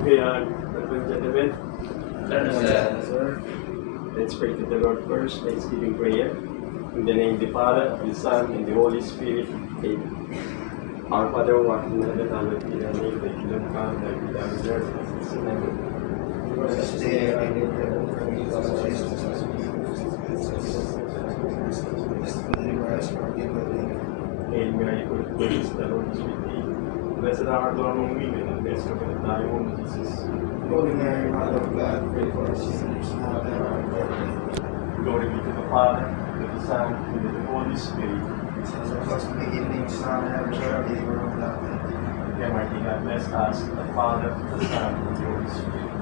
Okay, gentlemen, Sir. let's pray to the Lord first. Let's give him prayer. In the name of the Father, the Son, and the Holy Spirit. Amen. Our Father, who art in heaven, hallowed be thy name. Thy kingdom come, thy will be done on earth as it is in heaven. This day I give bread for me, Lord Jesus. Hail Mary, full of grace, the Lord is with thee. Blessed art thou among women, and blessed is the fruit of thy womb, Jesus. Holy Mary, Mother of God, pray for us sinners now and at our death. Glory be to the Father, to the Son, and to the Holy Spirit. As it was in the beginning, now and ever shall be, world without end. The Almighty God bless us, the Father, the Son, and the Holy Spirit.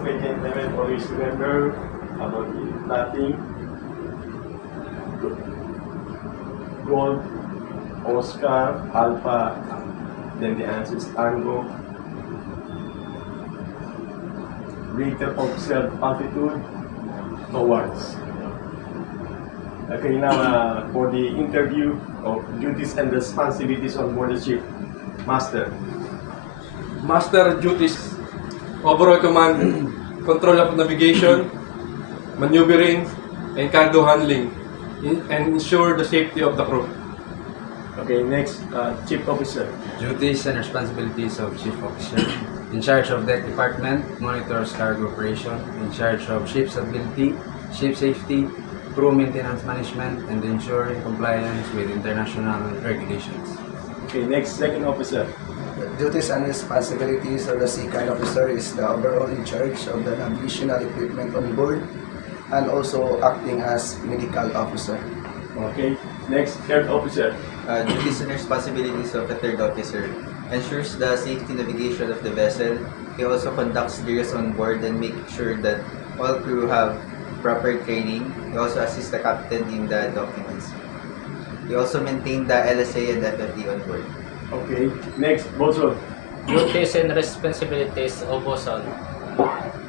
Okay, gentlemen, always remember about nothing. Gold, Oscar, Alpha, then the answer is Tango. Rater of self-altitude towards. Okay, now for the interview of duties and responsibilities on board the ship. Master. Master duties, overall command, control of navigation, maneuvering, and cargo handling, and ensure the safety of the crew. Okay, next, Chief Officer. Duties and responsibilities of Chief Officer. In charge of deck department, monitors cargo operation, in charge of ship stability, ship safety, crew maintenance management, and ensuring compliance with international regulations. Okay, next, Second Officer. The duties and responsibilities of the Seacrine Officer is the overall in charge of the navigational equipment on board and also acting as medical officer. Okay, next, Third Officer. Duties and responsibilities of the third officer ensures the safety navigation of the vessel. He also conducts drills on board and makes sure that all crew have proper training. He also assists the captain in the documents. He also maintains the LSA and FFD on board. Okay, next, Bosun. Duties and responsibilities of Bosun.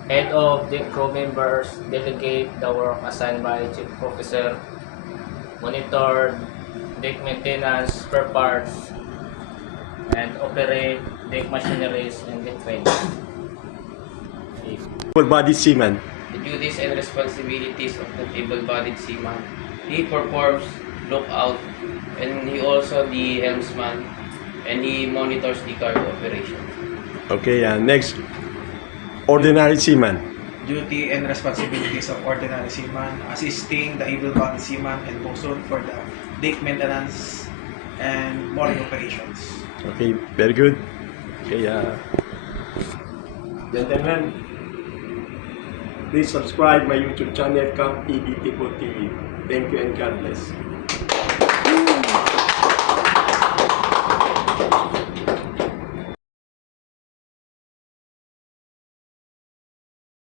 Head of the crew members delegate the work assigned by Chief Officer. Monitor deck maintenance, spare parts, and operate deck machineries and deck trains. Full-bodied seaman. The duties and responsibilities of the able-bodied seaman. He performs lookout, and he also the helmsman, and he monitors the cargo operation. Okay, next, Ordinary seaman. Duty and responsibilities of ordinary seaman, assisting the able-bodied seaman and bosun for the deck maintenance and mooring operations. Okay, very good. Okay, gentlemen, please subscribe my YouTube channel, Camp TV Tipo TV. Thank you and God bless.